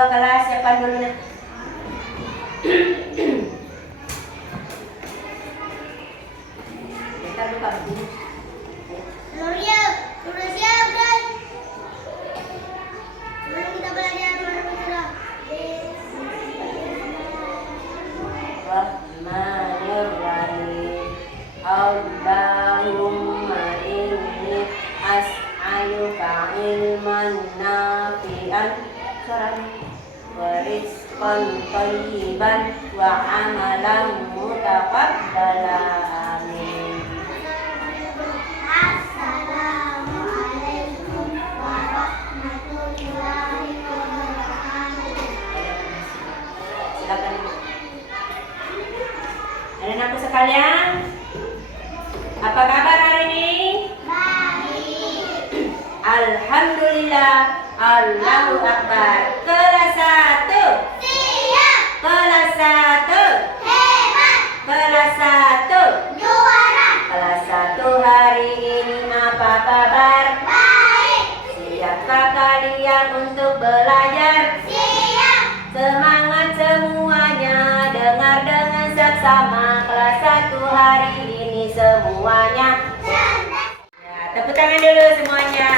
dua kelas siapa dulu nih? Kita lupa begini. Nuria, sudah siap kan? Sebelum kita belajar bersurah. Bismillahirrahmanirrahim. Allahumma inni as'aluka ilman nafi'an wa rizqan thayyiban wa amalan mutaqabbala. Amin. Assalamualaikum warahmatullahi wabarakatuh. Silakan. Anak-anakku sekalian, apa kabar hari ini? Baik. Alhamdulillah, Allahu Akbar. Kelas 1. Siap. Kelas 1. Hebat. Kelas 1. Juara. Kelas 1 hari ini apa kabar? Baik. Siapkah kalian untuk belajar? Siap. Semangat semuanya, dengar dengan seksama. Kelas 1 hari ini semuanya. Ya, tepuk tangan dulu semuanya.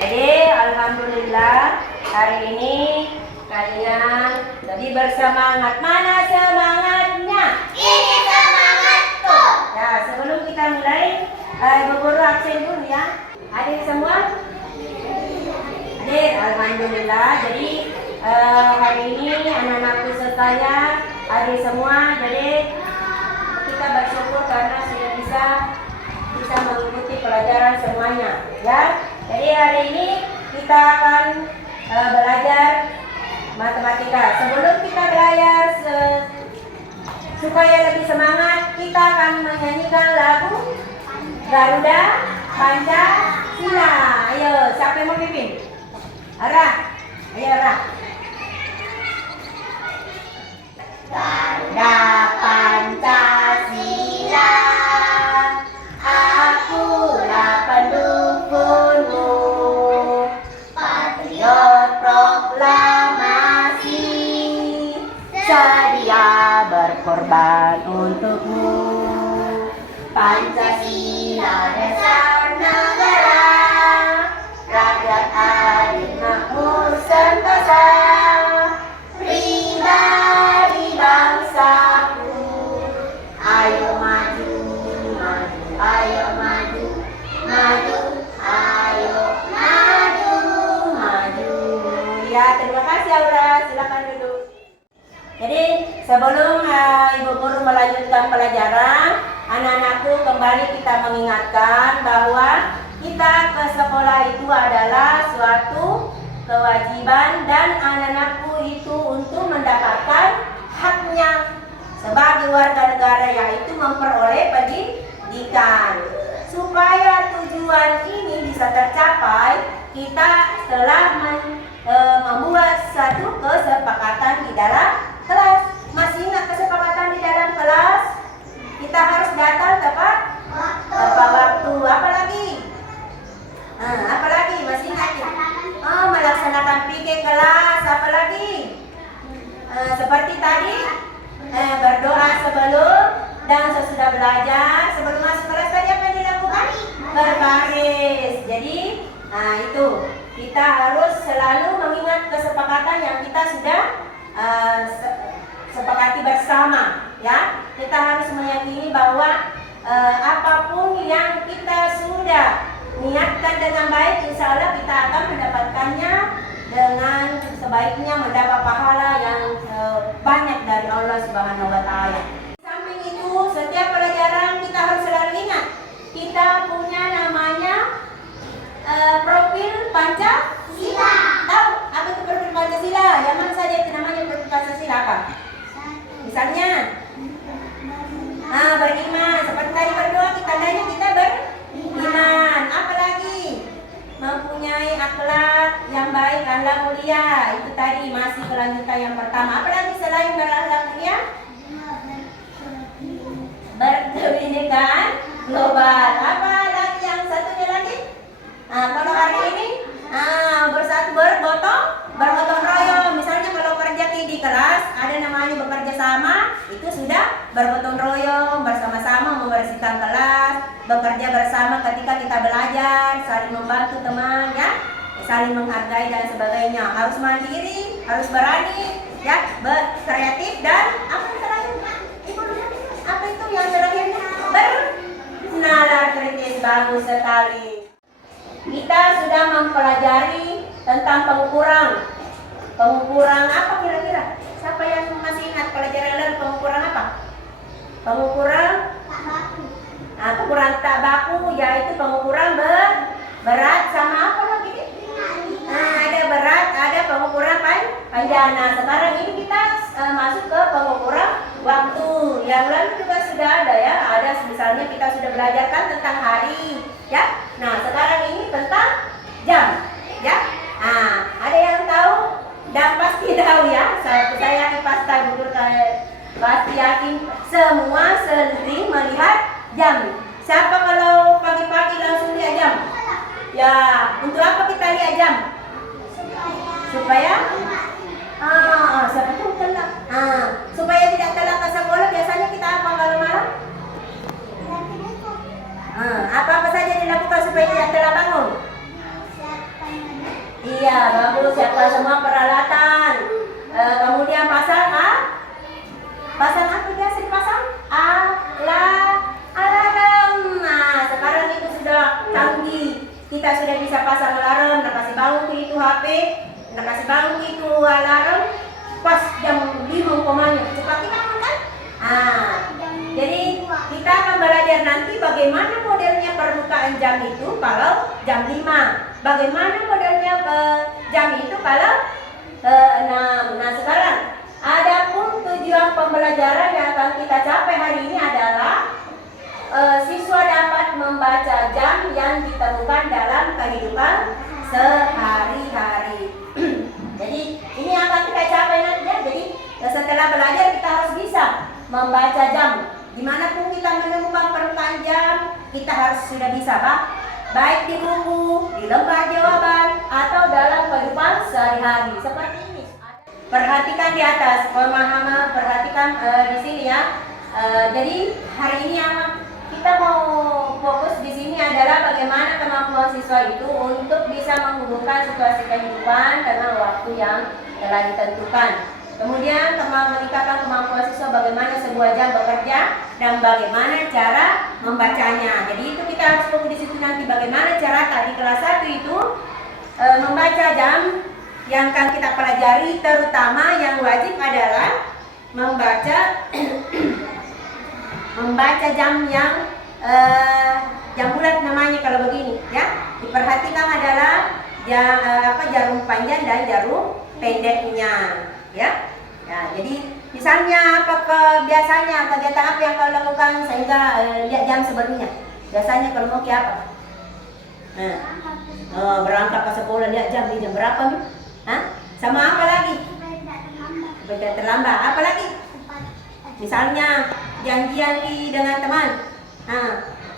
Jadi alhamdulillah hari ini kalian lebih bersemangat. Mana semangatnya? Ini semangatku. Ya, sebelum kita mulai, Ibu Guru absen dulu ya. Hadir semua? Hadir, alhamdulillah. Jadi hari ini anak-anakku sekalian hadir semua. Jadi kita bersyukur karena sudah bisa mengikuti pelajaran semuanya, ya. Jadi hari ini kita akan belajar matematika. Sebelum kita belajar supaya lebih semangat, kita akan menyanyikan lagu Garuda Pancasila. Ayo, siapa yang mau pimpin? Ara, ayo Ara. Garuda Pancasila, akulah pendukungmu, patriot proklamasi, sedia berkorban untukmu. Pancasila dasar negara, rakyat adil makmur sentosa, pribadi bangsaku. Ayo maju, maju, ayo maju, maju, ayo maju, maju. Ya, terima kasih Aura, silakan duduk. Jadi sebelum Ibu Guru melanjutkan pelajaran, anak-anakku kembali kita mengingatkan bahwa kita ke sekolah itu adalah suatu kewajiban dan anak-anakku itu untuk mendapatkan haknya sebagai warga negara, yaitu memperoleh pendidikan. Supaya tujuan ini bisa tercapai, kita telah membuat satu kesepakatan di dalam kelas. Masih ingat kesepakatan di dalam kelas? Kita harus datang tepat waktu. Apa lagi? Apa lagi? Masih ingat? Melaksanakan pikir kelas. Apa lagi? Seperti tadi, berdoa sebelum dan sesudah belajar. Sebelum masuk kelas tadi apa yang dilakukan? Berbaris. Jadi, itu kita harus selalu mengingat kesepakatan yang kita sudah sepakati bersama, ya. Kita harus meyakini bahwa apapun yang kita sudah niatkan dengan baik, insya Allah kita akan mendapatkannya dengan sebaiknya, mendapat pahala yang banyak dari Allah Subhanahu wa Ta'ala. Samping itu, setiap pelajaran kita harus selalu ingat, kita punya namanya profil Pancasila. Tahu apa itu profil Pancasila? Yang mana saja itu namanya profil Pancasila apa? Misalnya, beriman. Seperti tadi berdoa, kita tandanya kita beriman. Apalagi mempunyai akhlak yang baik, akhlak mulia. Itu tadi masih kelanjutan yang pertama. Apalagi selain berakhlak mulia? Berkebinekaan global. Apa lagi yang satunya lagi? Kalau hari ini bersatu bergotong royong. bergotong royong, bersama-sama membersihkan kelas, bekerja bersama ketika kita belajar, saling membantu teman, ya, saling menghargai dan sebagainya. Harus mandiri, harus berani, ya, kreatif dan apa yang terakhir? Apa itu yang terakhir? Bernalar kritis. Bagus sekali. Kita sudah mempelajari tentang pengukuran. Pengukuran apa kira-kira? Siapa yang masih ingat pelajaran lalu pengukuran apa? Pengukuran pengukuran tak baku, yaitu pengukuran berat sama apa lagi? Ada berat, ada pengukuran panjang. Nah, sekarang ini kita masuk ke pengukuran waktu. Yang lalu juga sudah ada, ya. Ada misalnya kita sudah belajarkan tentang hari, ya. Nah, sekarang ini tentang jam, ya. Nah, ada yang tahu? Dan pasti tahu, ya. Saya pasti gugur pasti yakin semua sering melihat jam. Siapa kalau pagi-pagi langsung lihat jam? Ya, untuk apa kita lihat jam? Supaya siapa tuh telat. Supaya tidak telat ke sekolah. Biasanya kita apa kalau malam? Apa saja dilakukan supaya tidak telat bangun? Iya, bagus. Siapkan semua peralatan. Kemudian pasang apa biasa dipasang? Alarm. Nah, sekarang itu sudah canggih. Kita sudah bisa pasang alarm. Nak kasih bangun itu HP, nak kasih bangun itu alarm. Pas jam 5 umpamanya, cepat kita makan. Jadi kita akan belajar nanti bagaimana modelnya permukaan jam itu kalau jam 5. Bagaimana modelnya jam itu kalau 6. Nah, sekarang adapun tujuan pembelajaran yang akan kita capai hari ini adalah siswa dapat membaca jam yang ditemukan dalam kehidupan sehari-hari. Jadi ini akan kita capai nanti, ya. Jadi setelah belajar kita harus bisa membaca jam. Dimanapun kita menemukan permukaan jam, kita harus sudah bisa, Pak. Baik di buku, di lembar jawaban, atau dalam kehidupan sehari-hari. Seperti ini. Perhatikan di atas, pemahaman, perhatikan di sini, ya. Jadi hari ini yang kita mau fokus di sini adalah bagaimana kemampuan siswa itu untuk bisa menghubungkan situasi kehidupan dengan waktu yang telah ditentukan. Kemudian meningkatkan kemampuan siswa bagaimana sebuah jam bekerja dan bagaimana cara membacanya. Jadi itu kita harus fokus di situ nanti bagaimana cara tadi kelas 1 itu membaca jam yang akan kita pelajari, terutama yang wajib adalah membaca jam yang jam bulat namanya kalau begini, ya. Diperhatikan adalah jarum panjang dan jarum pendeknya, ya. Ya, jadi misalnya biasanya kegiatan apa yang kau lakukan sehingga lihat jam sebelumnya? Biasanya kalau mau ke apa? Berangkat ke sekolah lihat jam berapa nih? Sama apa lagi? Supaya terlambat. Apa lagi? Misalnya janjian dengan teman.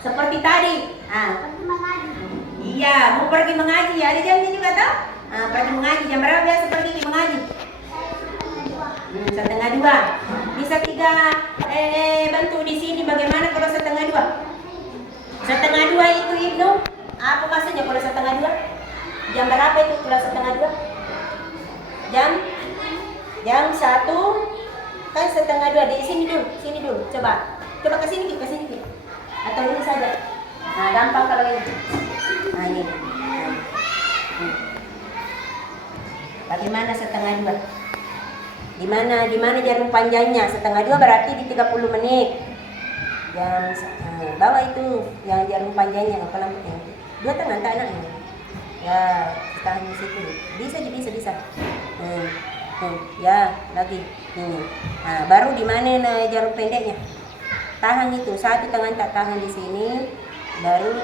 Seperti tadi. Iya, mau pergi mengaji. Ada janji juga tak? Pergi mengaji. Jam berapa biasa pergi mengaji? 1:30. Bisa 3 bantu di sini bagaimana kalau 1:30? 1:30 itu Ibnu. Apa maksudnya kalau 1:30? Jam berapa itu kalau 1:30? Jam 1 kan 1:30 di sini dulu. Coba ke sini ke. Atau ini saja. Nah, gampang kalau ini. Nah, ini. Bagaimana 1:30? Di mana jarum panjangnya? 1:30 berarti di 30 menit. Yang bawa itu yang jarum panjangnya apa lampunya? 2 tangan tak anaknya. Ya, tahan di situ. Bisa. Ya, lagi. Ini. Nah, baru di mana jarum pendeknya? Tahan itu. 1 tangan tak tahan di sini. Baru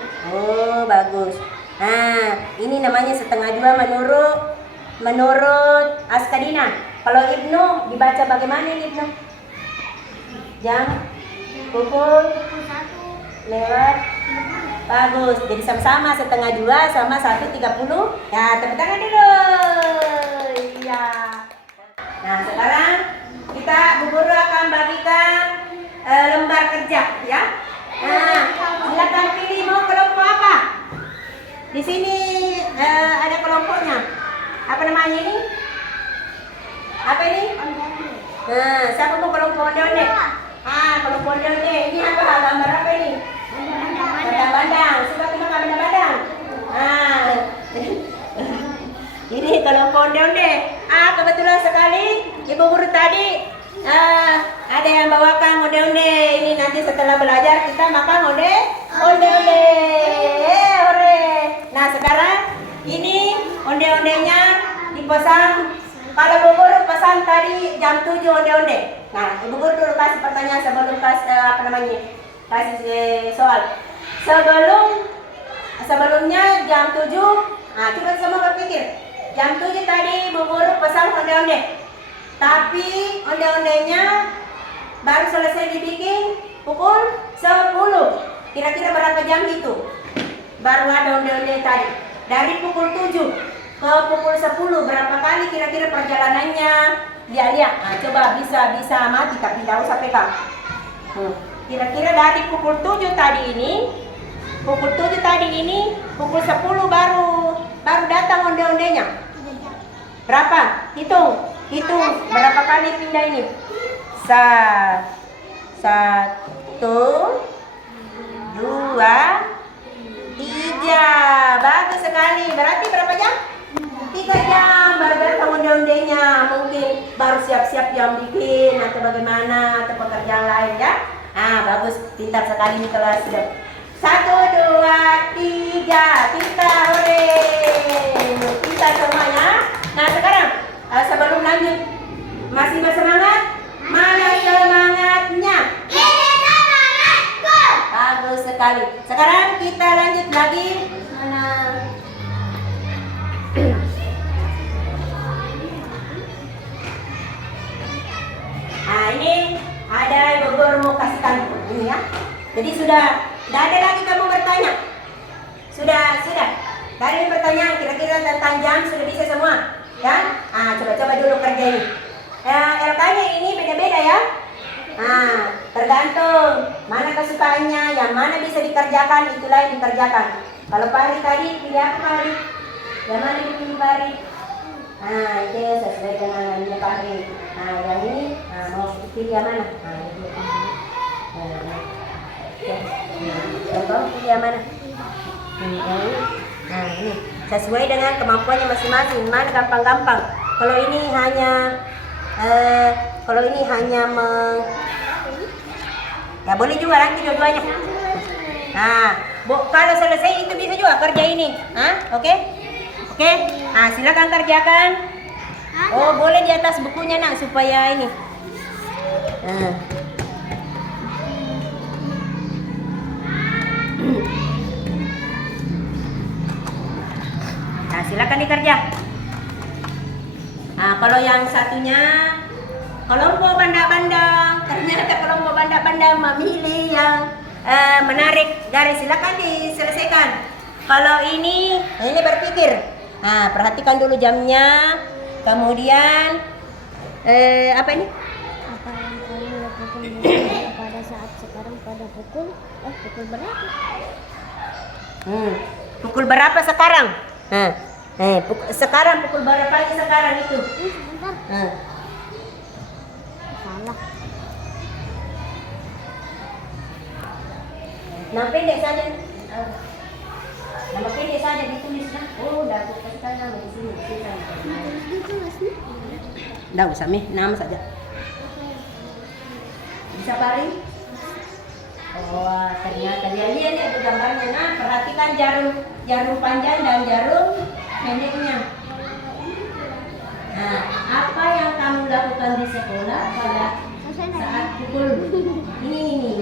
bagus. Nah, ini namanya 1:30 menurut Askadina. Kalau Ibnu dibaca bagaimana ini Ibnu? Jam pukul 1 bagus. Jadi sama-sama 1:30 sama 1:30. Ya, tepuk tangan dulu. Iya. Nah, sekarang kita Bu Guru akan bagikan Apa ini? Nah, siapa mau kelompok onde-onde? Kelompok onde-onde. Ini apa? Gambar apa ini? Bandang-bandang. Suka tengok bandang-bandang. Ini kelompok onde-onde. Kebetulan sekali Ibu Guru tadi ada yang bawakan onde-onde. Ini nanti setelah belajar kita makan onde-onde. Hore. Nah, sekarang ini onde-ondenya dipesan. Kalau Ibu Guru pesan tadi jam 7 onde-onde. Nah, Ibu Guru dulu kasih pertanyaan sebelum kasih soal. Sebelumnya jam 7, kita semua berpikir. Jam 7 tadi Ibu Guru pesan onde-onde. Tapi onde-ondenya baru selesai dibikin pukul 10. Kira-kira berapa jam itu? Baru ada onde-onde tadi. Dari pukul 7 ke pukul 10 berapa kali kira-kira perjalanannya? Lihat. Coba bisa mati tapi tidak usah pegang. Kira-kira dari pukul 7 tadi ini, pukul 10 baru datang onde-ondenya. Berapa? Hitung berapa kali pindah ini? 1, 2, 3. Bagus sekali. Berarti berapa jam? 3 jam baru datang onde-ondenya. Mungkin baru siap-siap yang bikin atau bagaimana atau pekerjaan lain ya. Bagus, pintar sekali nih kelas. 1, 2, 3. Pintar, hore. Pintar semuanya. Nah, sekarang sebelum lanjut, masih bersemangat? Mana semangatnya? Ini semangatku. Bagus sekali. Sekarang kita lanjut lagi. Mana? Ini ada Ibu Guru mau kasihkan ini ya. Jadi sudah tidak ada lagi kamu bertanya. Sudah. Dari pertanyaan kira-kira tentang jam sudah bisa semua. Ya? Coba dulu kerja ini. LK-nya ini beda-beda ya. Tergantung mana kesukaannya, yang mana bisa dikerjakan, itulah yang dikerjakan. Kalau Pari tadi pilih apa Pari? Yang mana dipilih Pari? Itu sesuai dengan yang Pari. Yang ini mau pilih yang mana? Contoh pilih yang mana? Ini sesuai dengan kemampuannya masing-masing. Mana gampang-gampang. Kalau ini hanya ya boleh juga nanti dua-duanya. Kalau selesai itu bisa juga kerja ini. Oke? Silakan kerjakan. Boleh di atas bukunya nak supaya ini. Silakan dikerja. Kalau yang satunya kelompok bandar-bandar, ternyata kelompok bandar-bandar memilih yang menarik garis, silakan diselesaikan. Kalau ini berpikir. Perhatikan dulu jamnya. Kemudian apa ini? Apa yang kamu lakukan pada saat sekarang pada pukul berapa? Pukul berapa sekarang? Sekarang pukul berapa lagi sekarang itu? Sebentar. Salah. Nama pendek saja. Nama pendek saja ditulis kan? Udah aku kasih nama di sini. Dah usah nama saja. Bisa Pari? Ternyata dia lihat gambarnya. Perhatikan jarum panjang dan jarum pendeknya. Apa yang kamu lakukan di sekolah pada saat pukul ini?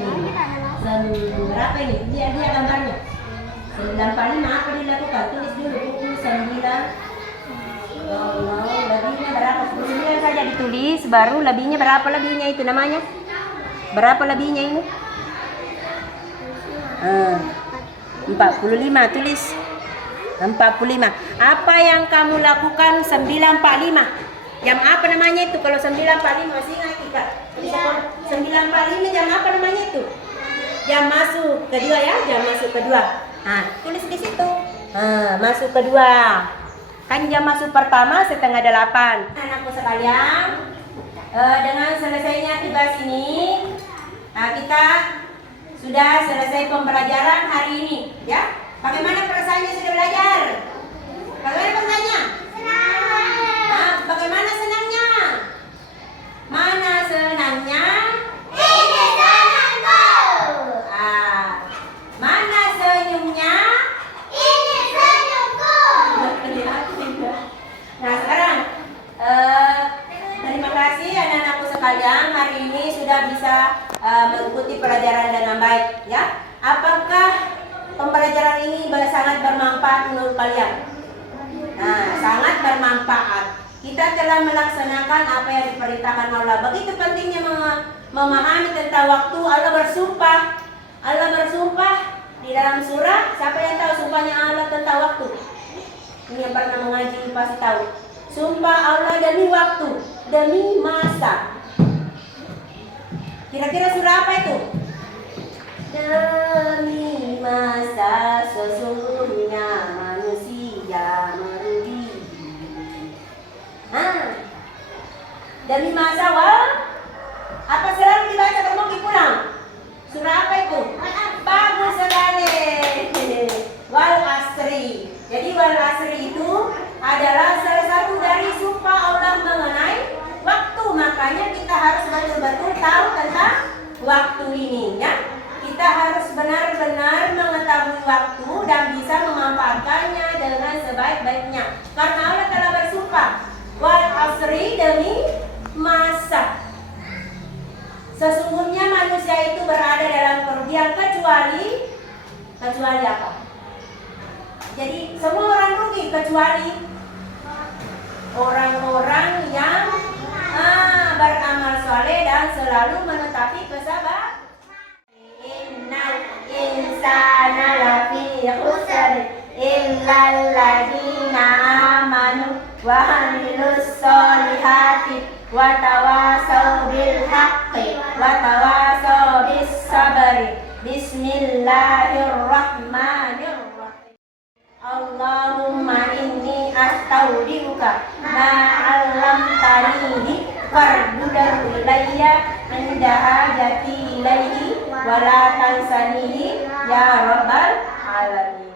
Berapa ini? Dia gambarnya. 9.45 apa dilakukan? Tulis dulu pukul 9. Lebihnya berapa? 9 saja ditulis, baru lebihnya berapa lebihnya itu namanya? Berapa lebihnya ini? 45, tulis 45. Apa yang kamu lakukan 9.45? Jam apa namanya itu kalau 9.45? Masih ingat Kak? 9.45 jam apa namanya itu? Jam masuk kedua ya, jam masuk kedua. Tulis di situ. Masuk kedua. Kan jam masuk pertama 7:30. Anakku sekalian, dengan selesainya tugas ini, nah kita sudah selesai pembelajaran hari ini, ya. Bagaimana perasaannya sudah belajar? Bagaimana perasaannya? Nah, bagaimana senangnya? Mana senangnya? Ini senangku. Mana senyumnya? Ini senyumku. Nah sekarang, terima kasih anak-anakku sekalian, hari ini sudah bisa mengikuti pelajaran dengan baik, ya. Apakah pembelajaran ini sangat bermanfaat menurut kalian? Nah, sangat bermanfaat. Kita telah melaksanakan apa yang diperintahkan Allah. Begitu pentingnya memahami tentang waktu. Allah bersumpah di dalam surah. Siapa yang tahu sumpahnya Allah tentang waktu? Ini yang pernah mengaji pasti tahu. Sumpah Allah demi waktu, demi masa. Kira-kira surah apa itu? Demi masa sesungguhnya manusia merugi. Demi masa apa selalu dibaca kalau mau pulang? Surah apa itu? Bagus sekali. Wal asri. Jadi wal asri itu adalah salah satu dari sumpah Allah mengenai waktu. Makanya kita harus betul-betul tahu tentang waktu ini, ya. Kita harus benar-benar mengetahui waktu dan bisa memanfaatkannya dengan sebaik-baiknya. Karena Allah telah bersumpah, wal asri, demi masa. Sesungguhnya manusia itu berada dalam kerugian kecuali apa? Jadi semua orang rugi kecuali orang-orang yang beramal soleh dan selalu menetapi kesabaran. Innal insana lafi khusr illal ladzina amanu wa 'amilus solihati wa tawasaw bil haqqi wa tawasaw bis sabri. Bismillahirrahmanirrahim. Allahumma inni astaudiuka ma'allamtanihi fardudahu ilayya inda hajati ilaihi wa la tansanihi ya rabbal alamin.